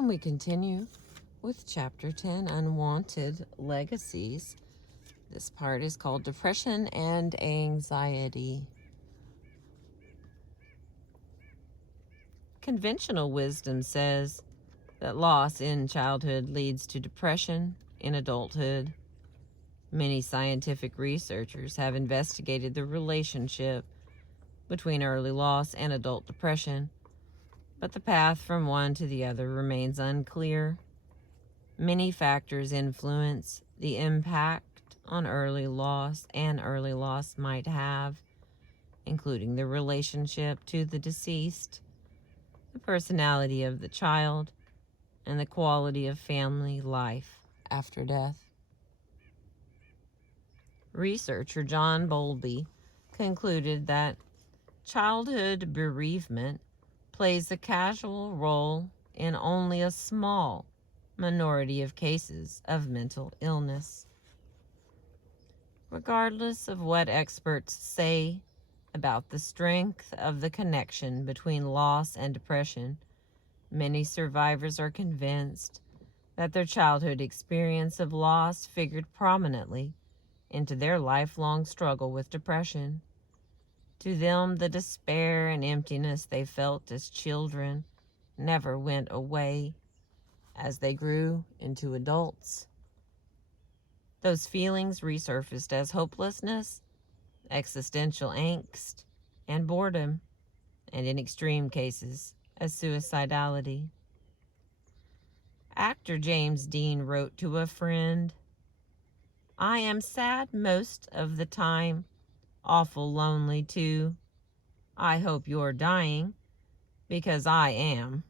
And we continue with Chapter 10, Unwanted, Legacies. This part is called Depression and Anxiety. Conventional wisdom says that loss in childhood leads to depression in adulthood. Many scientific researchers have investigated the relationship between early loss and adult depression, but the path from one to the other remains unclear. Many factors influence the impact on early loss might have, including the relationship to the deceased, the personality of the child, and the quality of family life after death. Researcher John Bowlby concluded that childhood bereavement plays a casual role in only a small minority of cases of mental illness. Regardless of what experts say about the strength of the connection between loss and depression, many survivors are convinced that their childhood experience of loss figured prominently into their lifelong struggle with depression. To them, the despair and emptiness they felt as children never went away as they grew into adults. Those feelings resurfaced as hopelessness, existential angst, and boredom, and in extreme cases, as suicidality. Actor James Dean wrote to a friend, "I am sad most of the time, awful lonely too. I hope you're dying, because I am."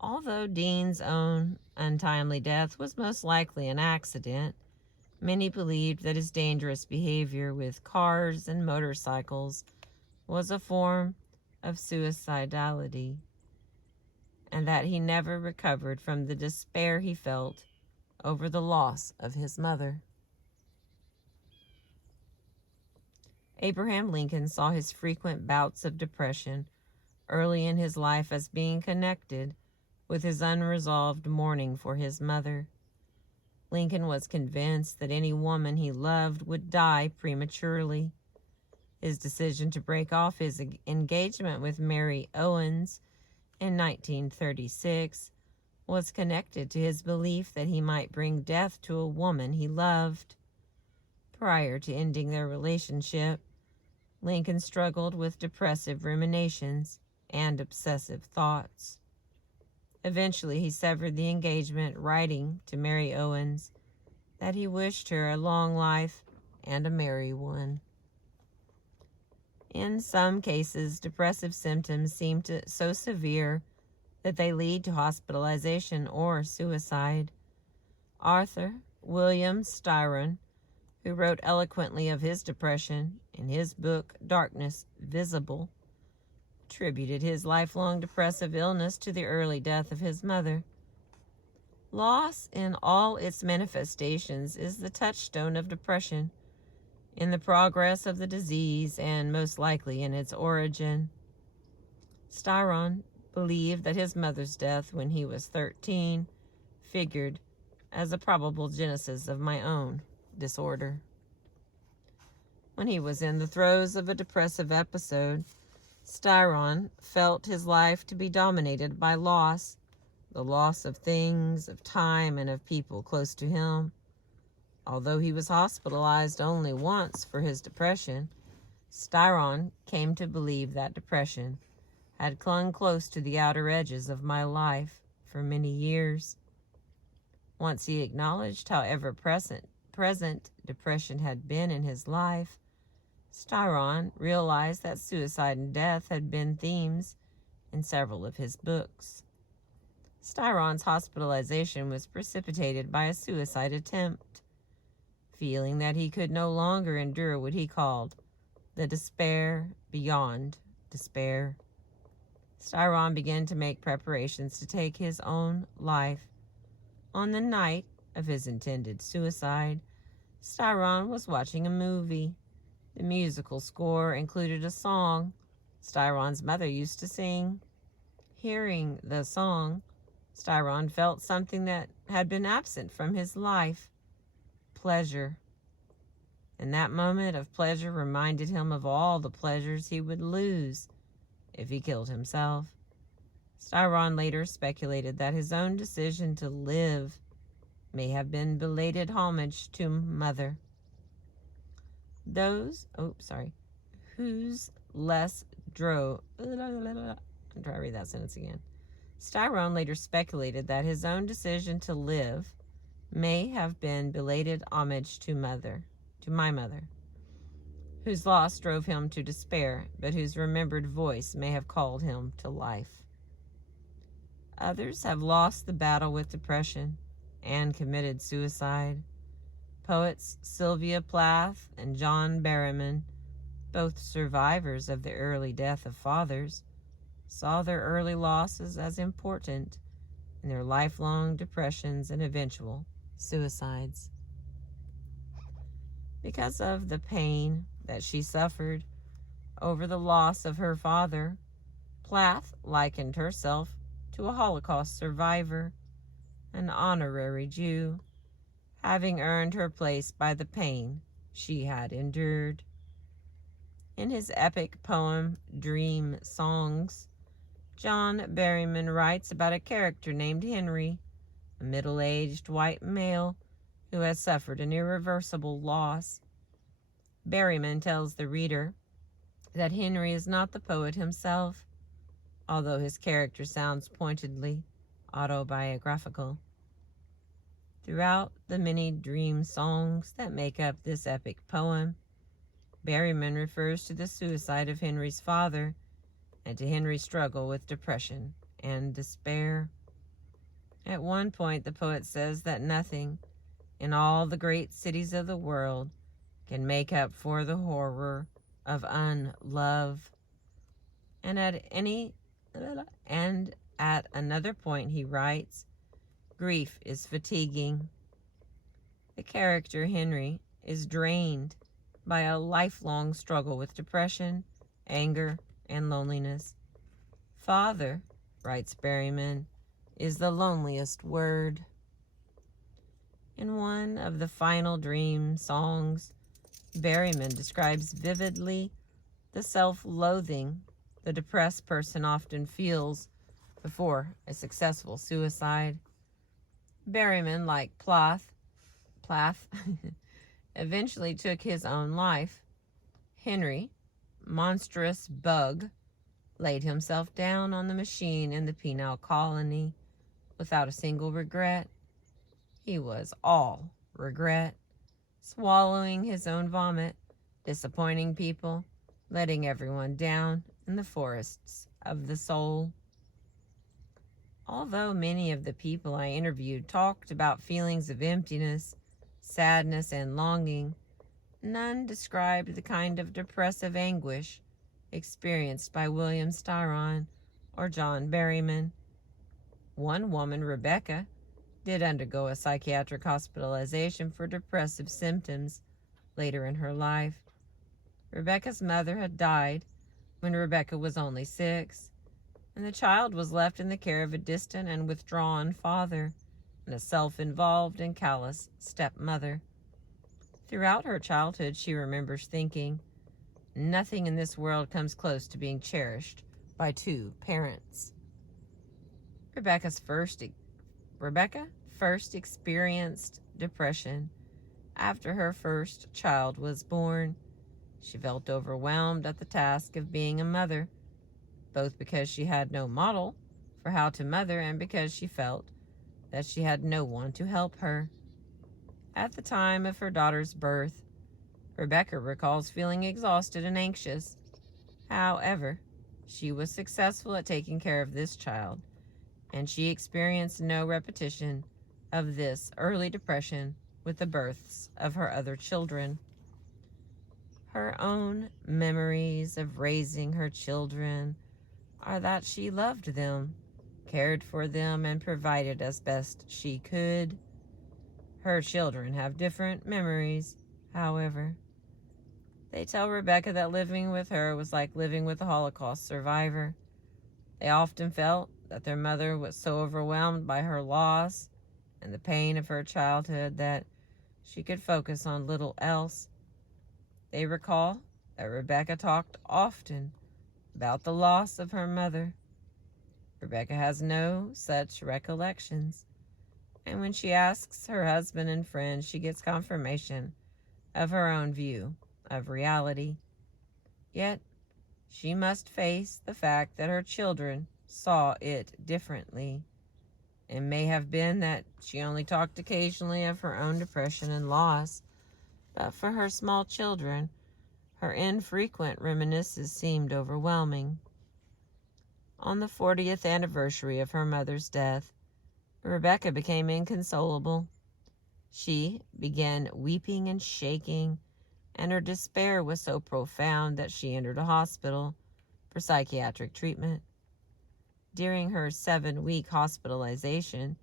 Although Dean's own untimely death was most likely an accident, many believed that his dangerous behavior with cars and motorcycles was a form of suicidality, and that he never recovered from the despair he felt over the loss of his mother. Abraham Lincoln saw his frequent bouts of depression early in his life as being connected with his unresolved mourning for his mother. Lincoln was convinced that any woman he loved would die prematurely. His decision to break off his engagement with Mary Owens in 1936 was connected to his belief that he might bring death to a woman he loved. Prior to ending their relationship, Lincoln struggled with depressive ruminations and obsessive thoughts. Eventually, he severed the engagement, writing to Mary Owens that he wished her a long life and a merry one. In some cases, depressive symptoms seem so severe that they lead to hospitalization or suicide. Arthur William Styron, who wrote eloquently of his depression in his book Darkness Visible, attributed his lifelong depressive illness to the early death of his mother. Loss in all its manifestations is the touchstone of depression, in the progress of the disease and most likely in its origin. Styron believed that his mother's death when he was 13 figured as a probable genesis of my own disorder. When he was in the throes of a depressive episode, Styron felt his life to be dominated by loss, the loss of things, of time, and of people close to him. Although he was hospitalized only once for his depression, Styron came to believe that depression had clung close to the outer edges of my life for many years. Once he acknowledged how ever-present depression had been in his life, Styron realized that suicide and death had been themes in several of his books. Styron's hospitalization was precipitated by a suicide attempt. Feeling that he could no longer endure what he called the despair beyond despair, Styron began to make preparations to take his own life. On the night of his intended suicide, Styron was watching a movie. The musical score included a song Styron's mother used to sing. Hearing the song, Styron felt something that had been absent from his life: pleasure. And that moment of pleasure reminded him of all the pleasures he would lose if he killed himself. Styron later speculated that his own decision to live may have been belated homage to Mother. Whose less drove. I'm trying to read that sentence again. Styron later speculated that his own decision to live may have been belated homage to my mother, whose loss drove him to despair, but whose remembered voice may have called him to life. Others have lost the battle with depression and committed suicide. Poets Sylvia Plath and John Berryman, both survivors of the early death of fathers, saw their early losses as important in their lifelong depressions and eventual suicides. Because of the pain that she suffered over the loss of her father, Plath likened herself to a Holocaust survivor, an honorary Jew, having earned her place by the pain she had endured. In his epic poem, Dream Songs, John Berryman writes about a character named Henry, a middle-aged white male who has suffered an irreversible loss. Berryman tells the reader that Henry is not the poet himself, although his character sounds pointedly autobiographical. Throughout the many dream songs that make up this epic poem, Berryman refers to the suicide of Henry's father and to Henry's struggle with depression and despair. At one point, the poet says that nothing in all the great cities of the world can make up for the horror of unlove. And at another point he writes, grief is fatiguing. The character Henry is drained by a lifelong struggle with depression, anger, and loneliness. Father, writes Berryman, is the loneliest word. In one of the final dream songs, Berryman describes vividly the self-loathing the depressed person often feels before a successful suicide. Berryman, like Plath, eventually took his own life. Henry, monstrous bug, laid himself down on the machine in the penal colony without a single regret. He was all regret, swallowing his own vomit, disappointing people, letting everyone down in the forests of the soul. Although many of the people I interviewed talked about feelings of emptiness, sadness, and longing, none described the kind of depressive anguish experienced by William Styron or John Berryman. One woman, Rebecca, did undergo a psychiatric hospitalization for depressive symptoms later in her life. Rebecca's mother had died when Rebecca was only 6, and the child was left in the care of a distant and withdrawn father and a self-involved and callous stepmother. Throughout her childhood, she remembers thinking, nothing in this world comes close to being cherished by 2 parents. Rebecca first experienced depression after her first child was born. She felt overwhelmed at the task of being a mother, both because she had no model for how to mother and because she felt that she had no one to help her. At the time of her daughter's birth, Rebecca recalls feeling exhausted and anxious. However, she was successful at taking care of this child, and she experienced no repetition of this early depression with the births of her other children. Her own memories of raising her children are that she loved them, cared for them, and provided as best she could. Her children have different memories, however. They tell Rebecca that living with her was like living with a Holocaust survivor. They often felt that their mother was so overwhelmed by her loss and the pain of her childhood that she could focus on little else. They recall that Rebecca talked often about the loss of her mother. Rebecca has no such recollections, and when she asks her husband and friends, she gets confirmation of her own view of reality. Yet, she must face the fact that her children saw it differently. It may have been that she only talked occasionally of her own depression and loss, but for her small children, her infrequent reminiscences seemed overwhelming. On the 40th anniversary of her mother's death, Rebecca became inconsolable. She began weeping and shaking, and her despair was so profound that she entered a hospital for psychiatric treatment. During her 7-week hospitalization,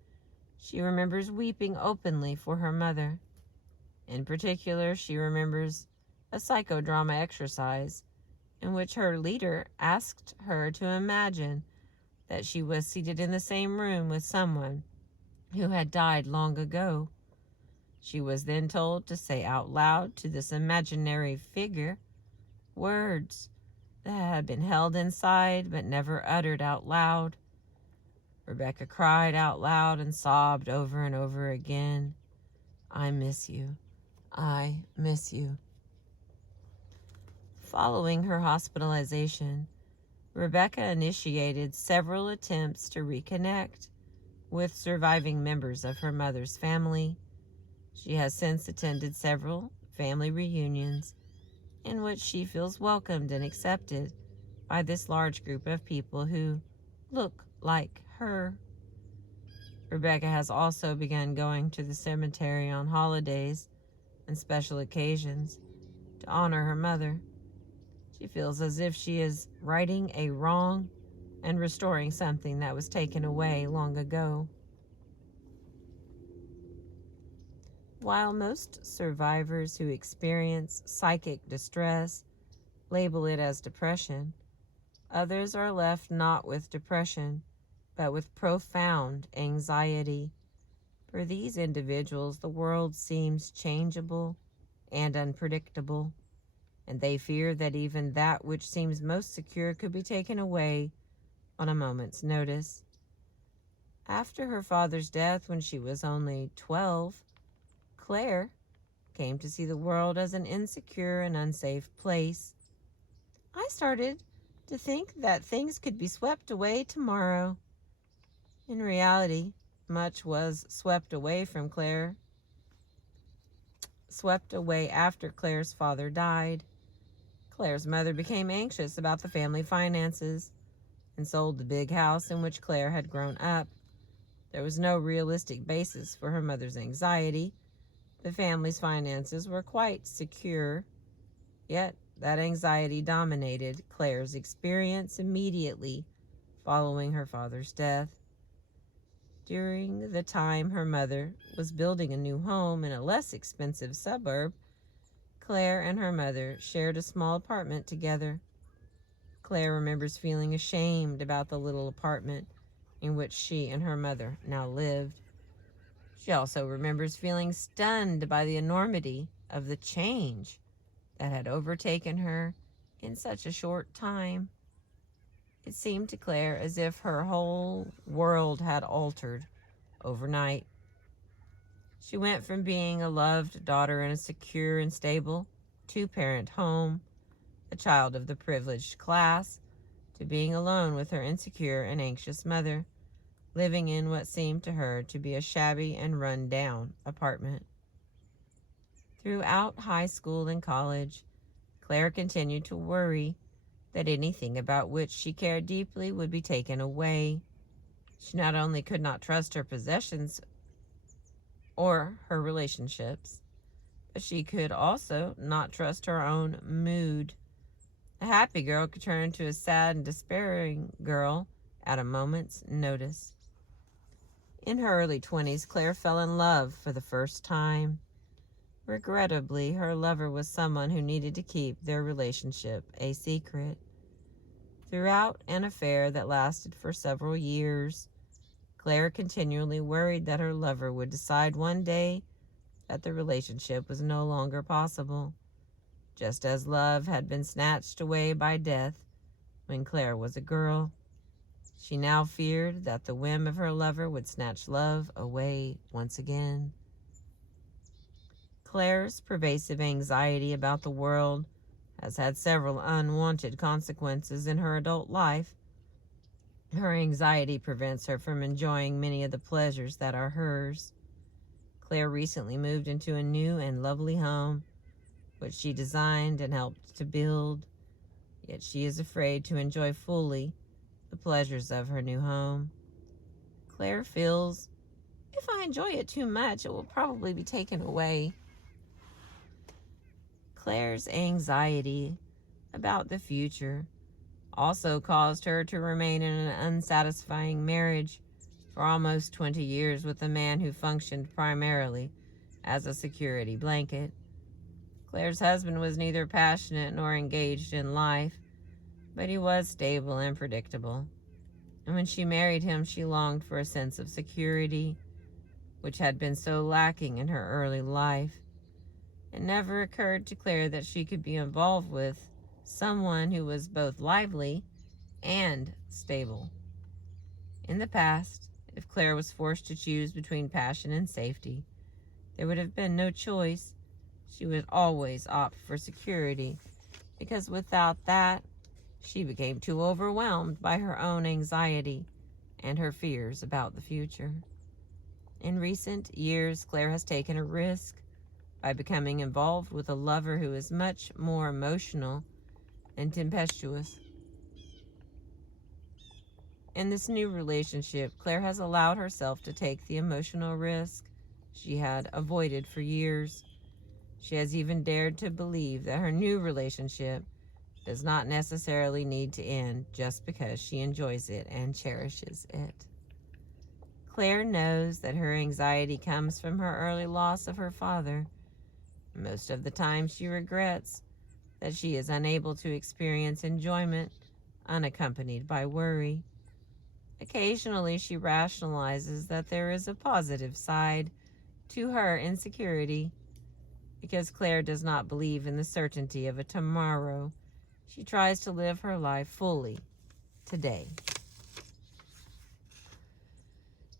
she remembers weeping openly for her mother. In particular, she remembers a psychodrama exercise in which her leader asked her to imagine that she was seated in the same room with someone who had died long ago. She was then told to say out loud to this imaginary figure words that had been held inside but never uttered out loud. Rebecca cried out loud and sobbed over and over again, "I miss you. I miss you." Following her hospitalization, Rebecca initiated several attempts to reconnect with surviving members of her mother's family. She has since attended several family reunions in which she feels welcomed and accepted by this large group of people who look like her. Rebecca has also begun going to the cemetery on holidays and special occasions to honor her mother. She feels as if she is righting a wrong and restoring something that was taken away long ago. While most survivors who experience psychic distress label it as depression, others are left not with depression, but with profound anxiety. For these individuals, the world seems changeable and unpredictable, and they fear that even that which seems most secure could be taken away on a moment's notice. After her father's death when she was only 12, Claire came to see the world as an insecure and unsafe place. "I started to think that things could be swept away tomorrow." In reality, much was swept away after Claire's father died. Claire's mother became anxious about the family finances and sold the big house in which Claire had grown up. There was no realistic basis for her mother's anxiety. The family's finances were quite secure, yet that anxiety dominated Claire's experience immediately following her father's death. During the time her mother was building a new home in a less expensive suburb, Claire and her mother shared a small apartment together. Claire remembers feeling ashamed about the little apartment in which she and her mother now lived. She also remembers feeling stunned by the enormity of the change that had overtaken her in such a short time. It seemed to Claire as if her whole world had altered overnight. She went from being a loved daughter in a secure and stable two-parent home, a child of the privileged class, to being alone with her insecure and anxious mother, living in what seemed to her to be a shabby and run-down apartment. Throughout high school and college, Claire continued to worry that anything about which she cared deeply would be taken away. She not only could not trust her possessions or her relationships, but she could also not trust her own mood. A happy girl could turn into a sad and despairing girl at a moment's notice. In her early 20s, Claire fell in love for the first time. Regrettably, her lover was someone who needed to keep their relationship a secret. Throughout an affair that lasted for several years, Claire continually worried that her lover would decide one day that the relationship was no longer possible, just as love had been snatched away by death when Claire was a girl. She now feared that the whim of her lover would snatch love away once again. Claire's pervasive anxiety about the world has had several unwanted consequences in her adult life. Her anxiety prevents her from enjoying many of the pleasures that are hers. Claire recently moved into a new and lovely home, which she designed and helped to build, yet she is afraid to enjoy fully the pleasures of her new home. Claire feels, if I enjoy it too much, it will probably be taken away. Claire's anxiety about the future also caused her to remain in an unsatisfying marriage for almost 20 years with a man who functioned primarily as a security blanket. Claire's husband was neither passionate nor engaged in life, but he was stable and predictable. And when she married him, she longed for a sense of security, which had been so lacking in her early life. It never occurred to Claire that she could be involved with someone who was both lively and stable. In the past, if Claire was forced to choose between passion and safety, there would have been no choice. She would always opt for security, because without that, she became too overwhelmed by her own anxiety and her fears about the future. In recent years, Claire has taken a risk by becoming involved with a lover who is much more emotional and tempestuous. In this new relationship, Claire has allowed herself to take the emotional risk she had avoided for years. She has even dared to believe that her new relationship does not necessarily need to end just because she enjoys it and cherishes it. Claire knows that her anxiety comes from her early loss of her father. Most of the time, she regrets that she is unable to experience enjoyment unaccompanied by worry. Occasionally, she rationalizes that there is a positive side to her insecurity. Because Claire does not believe in the certainty of a tomorrow, she tries to live her life fully today.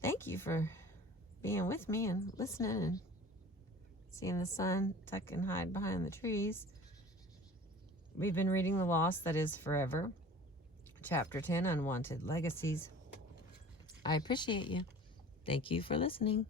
Thank you for being with me and listening and seeing the sun tuck and hide behind the trees. We've been reading The Loss That Is Forever, Chapter 10, Unwanted, Legacies. I appreciate you. Thank you for listening.